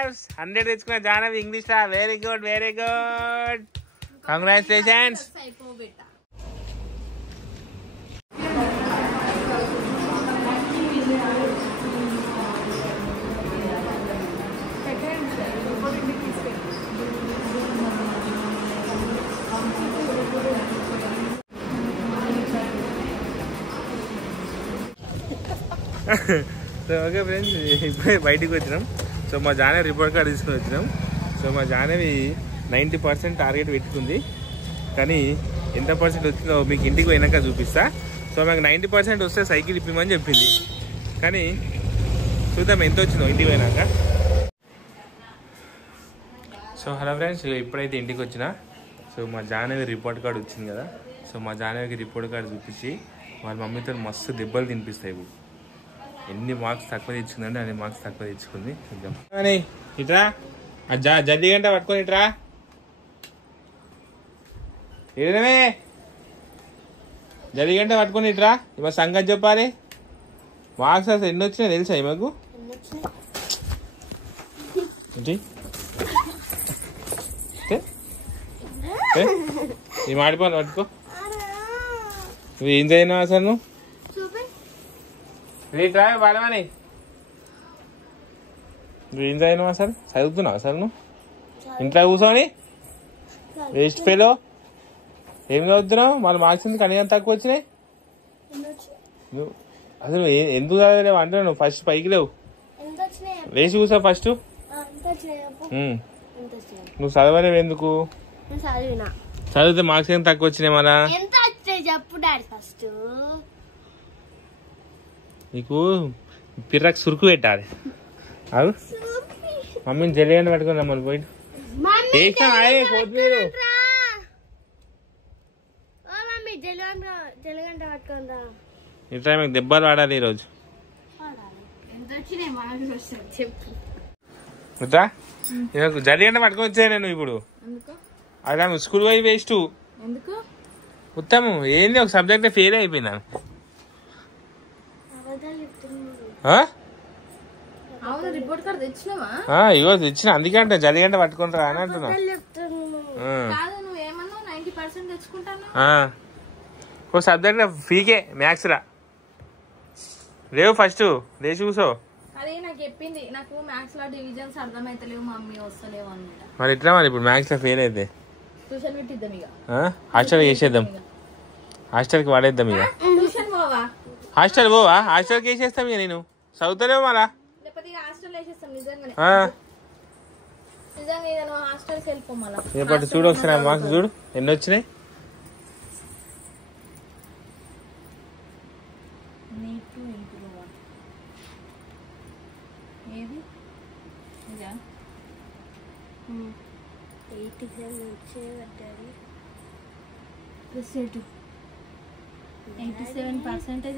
Claps 100 తెచ్చుకున్న Janavi English లా very good congratulations so okay friends, ఇప్పుడే బయటికి వచ్చినాం. సో మా జానవి రిపోర్ట్ కార్డ్ తీసుకుని వచ్చినాం. సో మా జానవి 90% టార్గెట్ పెట్టుకుంది, కానీ ఎంత పర్సెంట్ వచ్చిందో మీకు ఇంటికి పోయినాక చూపిస్తా. సో మాకు 90% వస్తే సైకిల్ ఇప్పిమని చెప్పింది, కానీ చూద్దాం ఎంత వచ్చిందో ఇంటికి పోయినాక. సో హలో ఫ్రెండ్స్, ఇప్పుడైతే ఇంటికి వచ్చిన. సో మా జానవి రిపోర్ట్ కార్డ్ వచ్చింది కదా. సో మా జానవికి రిపోర్ట్ కార్డ్ చూపించి వాళ్ళ మమ్మీతో మస్తు దెబ్బలు తినిపిస్తాయి. ఇప్పుడు ఎన్ని మార్క్స్ తక్కువ తెచ్చుకుందంటే అన్ని మార్క్స్ తక్కువ తెచ్చుకుంది. చూద్దాం. ఇట్రా జల్దీ గంట పట్టుకొని ఇట్రా. ఏమే జల్దీ గంట పట్టుకొని ఇట్రా. ఇవాళ సంగతి చెప్పాలి. మార్క్స్ అసలు ఎన్ని వచ్చినాయి తెలుసా మాకు? ఈ మాడిపోను పట్టుకో. నువ్వు ఏం చదివినావు అసలు? నువ్వు రేట్రా వాడమని నువ్వేం చదివినావు అసలు? చదువుతున్నావు అసలు? నువ్వు ఇంట్లో కూర్చొని వేస్ట్ ఫెలో ఏం చదువుతున్నావు? వాళ్ళ మార్క్స్ ఎందుకు అన్ని తక్కువ వచ్చినాయి? నువ్వు అసలు ఎందుకు చదవలేవు అంటే నువ్వు ఫస్ట్ పైకి లేవు, లేచి కూర్చో ఫస్ట్. నువ్వు చదవలేవు ఎందుకు? చదివితే మార్క్స్ ఏం తక్కువ వచ్చినాయి మళ్ళా? నీకు పిర్రకు సురుకు పెట్టాలి. అవు మమ్మీని జల్లిగంట పట్టుకుని రమ్మని పోయి కొత్తిమీర ఇట్లా మీకు దెబ్బలు వాడాలి ఈరోజు. జల్లిగంట పట్టుకొని వచ్చాయి నేను ఇప్పుడు. అలా నువ్వు స్కూల్ పోయి వేస్ట్ ఉత్తమం. ఏంది ఒక సబ్జెక్ట్ ఫెయిల్ అయిపోయినాను. ఇగో తెచ్చిన, అందుకే అంటే జల్లిగంట పట్టుకుంటారా అని అంటున్నా. ఒక సబ్జెక్ట్ ఫీకే మ్యాథ్స్ రా లేవు. ఫస్ట్ లేచి కూర్చో. మరి ఎట్లా మరి ఇప్పుడు మ్యాథ్స్ లో ఫెయిల్ అయితే హాస్టల్ వేసేద్దాం. హాస్టల్కి వాడేద్దాం ఇక. హాస్టల్ పోవా? హాస్టల్కి వేసేస్తాం ఇక. నేను చదువుతలేవు మళ్ళా. రేపటి చూడు ఒకసారి మార్క్స్ చూడు ఎన్ని వచ్చినాయి.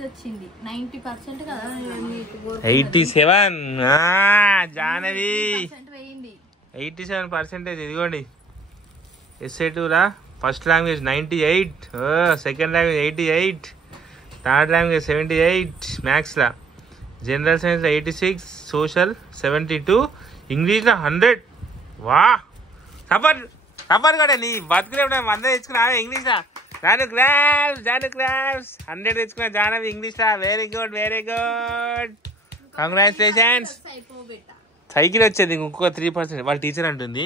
వచ్చింది 90% కదా. 87 జానవి 87%. ఇదిగోండి ఎస్ఏ2 రా. First language 98, second language 88, third language 78, maths లా, జనరల్ సైన్స్ 86, సోషల్ 72, ఇంగ్లీష్లో 100. వా సపర్ సపర్ కూడా నీ బతుకునే 100 తెచ్చుకున్నా ఇంగ్లీష్ లా. జాను క్లాప్స్ 100 తెచ్చుకున్న జానవి ఇంగ్లీష్ లా వెరీ గుడ్ కంగ్రాచులేషన్స్. సైకిల్ వచ్చేది ఇంకొక 3%. వాళ్ళ టీచర్ అంటుంది,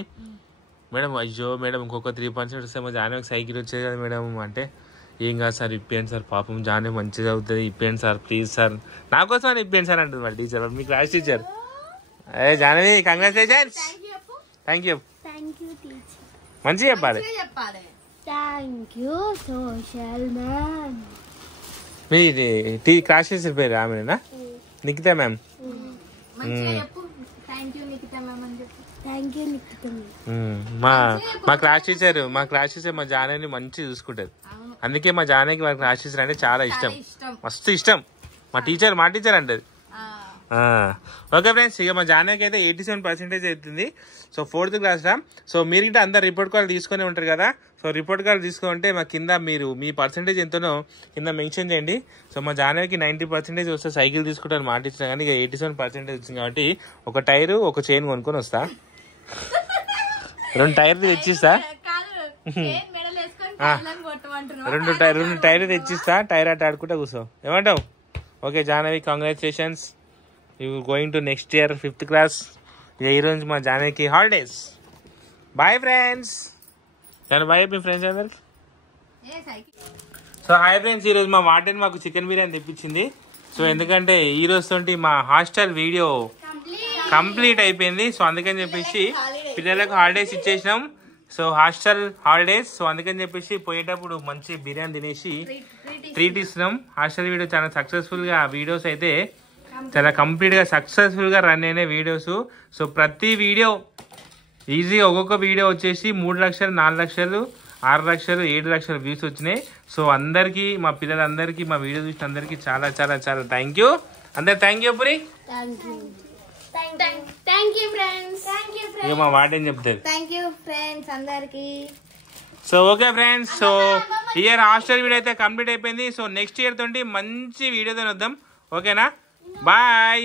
మేడం అయ్యో మేడం ఇంకొక 3% వస్తే మా జానవికి సైకిల్ వచ్చేది కదా మేడం అంటే, ఏం కాదు సార్ ఇప్పేయండి సార్, పాపం జానవి మంచిగా అవుతుంది, ఇప్పేయండి సార్ ప్లీజ్ సార్, నా కోసం అని ఇప్పేయండి సార్ అంటుంది వాళ్ళ టీచర్, మీ క్లాస్ టీచర్. అదే జానవి కంగ్రాచులేషన్స్. థ్యాంక్ యూ మంచిగా చెప్పాలి. మీ క్లాస్ టీచర్ పేరు ఆమెనా? నిఖితా మ్యామ్. మా క్లాస్ టీచర్ మా జానవిని మంచిగా చూసుకుంటది. అందుకే మా జానకి మా క్లాస్ టీచర్ అంటే చాలా ఇష్టం, మస్తు ఇష్టం. మా టీచర్ అంటది ఓకే ఫ్రెండ్స్, ఇక మా జానకి అయితే 87% అవుతుంది. సో 4th క్లాస్ రా. సో మీరు ఇంటే అందరు రిపోర్ట్ కార్డు తీసుకొని ఉంటారు కదా. సో రిపోర్ట్ కార్డు తీసుకుంటే మా కింద మీరు మీ పర్సెంటేజ్ ఎంతనో కింద మెన్షన్ చేయండి. సో మా జానకి 90% వస్తే సైకిల్ తీసుకుంటారు మాట ఇచ్చినా కానీ ఇక 87% వచ్చింది కాబట్టి ఒక టైరు ఒక చైన్ కొనుక్కొని వస్తా. 2 టైర్లు తెచ్చిస్తా. 2 టైర్లు తెచ్చిస్తా. టైర్ ఆట ఆడుకుంటా కూర్చో. ఏమంటావు? Okay Janavi, congratulations, you going to next year 5th class. ఇక ఈరోజు మా Janaki holidays. Bye friends. Bye మీ ఫ్రెండ్స్ అందరికి. సో హాయ్ ఫ్రెండ్స్, ఈరోజు మా వార్డెన్ మాకు చికెన్ బిర్యానీ తెప్పించింది. సో ఎందుకంటే ఈ రోజుతోటి మా హాస్టల్ వీడియో కంప్లీట్ అయిపోయింది. సో అందుకని చెప్పేసి పిల్లలకు హాలిడేస్ ఇచ్చేసినాం. So hostel holidays. సో అందుకని చెప్పేసి పోయేటప్పుడు మంచి బిర్యానీ తినేసి ట్రీట్ ఇస్తున్నాం. హాస్టల్ వీడియో చాలా సక్సెస్ఫుల్గా, వీడియోస్ అయితే చాలా కంప్లీట్గా సక్సెస్ఫుల్గా రన్ అయిన వీడియోస్. సో ప్రతి వీడియో ఈజీగా ఒక్కొక్క వీడియో వచ్చేసి 3 లక్షలు, 4 లక్షలు, 6 లక్షలు, 7 లక్షల వ్యూస్ వచ్చినాయి. సో అందరికీ, మా పిల్లలందరికీ, మా వీడియో చూసిన అందరికీ చాలా చాలా చాలా థ్యాంక్ యూ. అందరు థ్యాంక్ యూ పురి. ఇక మా వార్డెన్ చెప్తారు. So okay friends, so year hostel video అయితే కంప్లీట్ అయిపోయింది. సో నెక్స్ట్ ఇయర్ తోటి మంచి వీడియోతో వద్దాం. ఓకేనా? బాయ్.